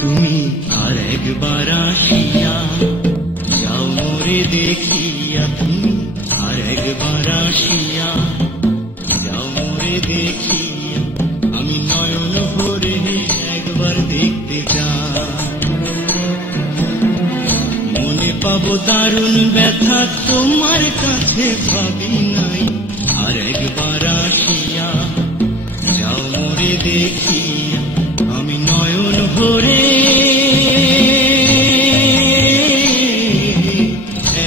তুমি আর একবার আসিয়া যাও মোরে দেখিয়া, তুমি আর একবার আসিয়া যাও মোরে দেখিয়া, আমি নয়ন ভরে একবার দেখতে চাই। মনে পাবো দারুণ ব্যথা তোমার কাছে ভাবি নাই, আর একবার আসিয়া যাও মোরে দেখিয়া, আমি নয়ন ভরে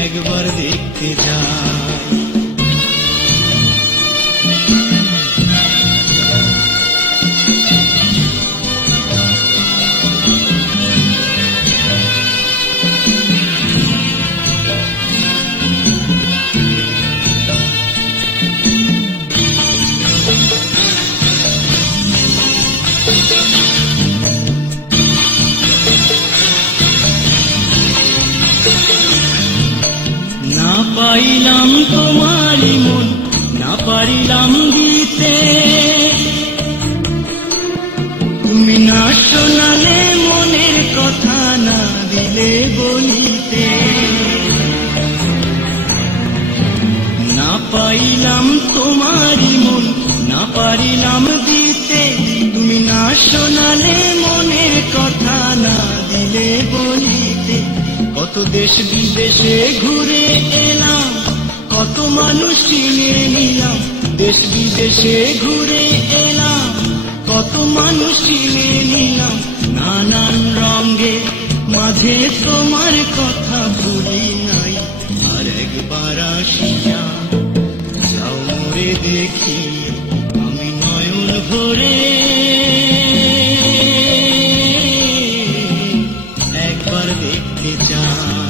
একবার দেখতে চাই। না পাইলাম তোমারি মন, না পারিলাম দিতে, তুমি না শোনালে মনের কথা, না দিলে বলিতে। না পাইলাম তোমারি মন, না পারিলাম দিতে, তুমি না শোনালে মনের কথা, না দিলে বলিতে। কত দেশ বিদেশে ঘুরে এলাম, কত মানুষ চিনে নিলাম, দেশ বিদেশে ঘুরে এলাম, কত মানুষ চিনে নিলাম। নানান রঙে মাঝে তোমার কথা ভুলি নাই, আর একবার আসিয়া যাও মোরে দেখিয়া, আমি নয়ন ভরে একবার দেখতে চাই।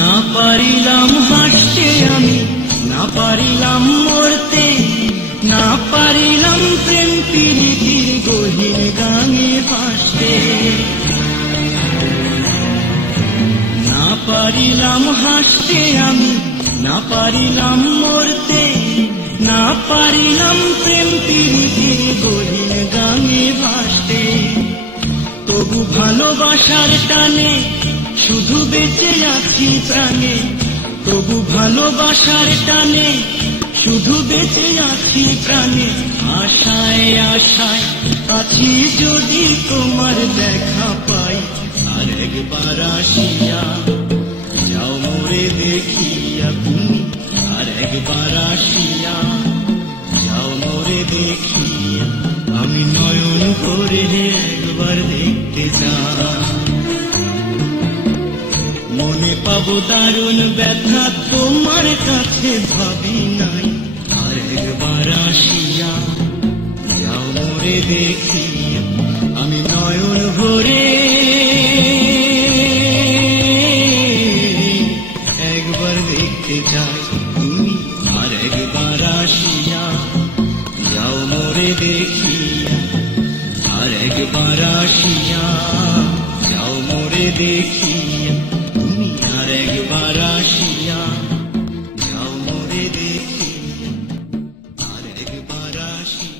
না পারিলাম হাসতে আমি, না পারিলাম মরতে, না পারিলাম প্রেম প্রীতির গহীন গানে ভাসতে। না পারিলাম হাসতে আমি, না পারিলাম মরতে, না পারিলাম প্রেম প্রীতির গহীন গানে ভাসতে। তবু ভালোবাসার টানে শুধু বেঁচে আছি প্রাণে, তবু ভালোবাসার টানে শুধু বেঁচে আছি প্রাণে। আশায় আশায় আছি যদি তোমার দেখা পাই, আর একবার আসিয়া যাও মোরে দেখিয়া, তুমি আর একবার আসিয়া যাও মোরে দেখিয়া, আমি নয়ন ভরে একবার দেখতে চাই। মনে পাবো দারুণ ব্যথা তোমার কাছে ভাবি নাই, আর একবার আসিয়া যাও মোরে দেখিয়া, আমি নয়ন ভরে একবার দেখতে চাই। তুমি আর একবার আসিয়া যাও মোরে দেখিয়া, আর একবার আসিয়া যাও মোরে দেখিয়া, তুমি আর একবার আসিয়া যাও মোরে দেখিয়া, আর একবার আসিয়া।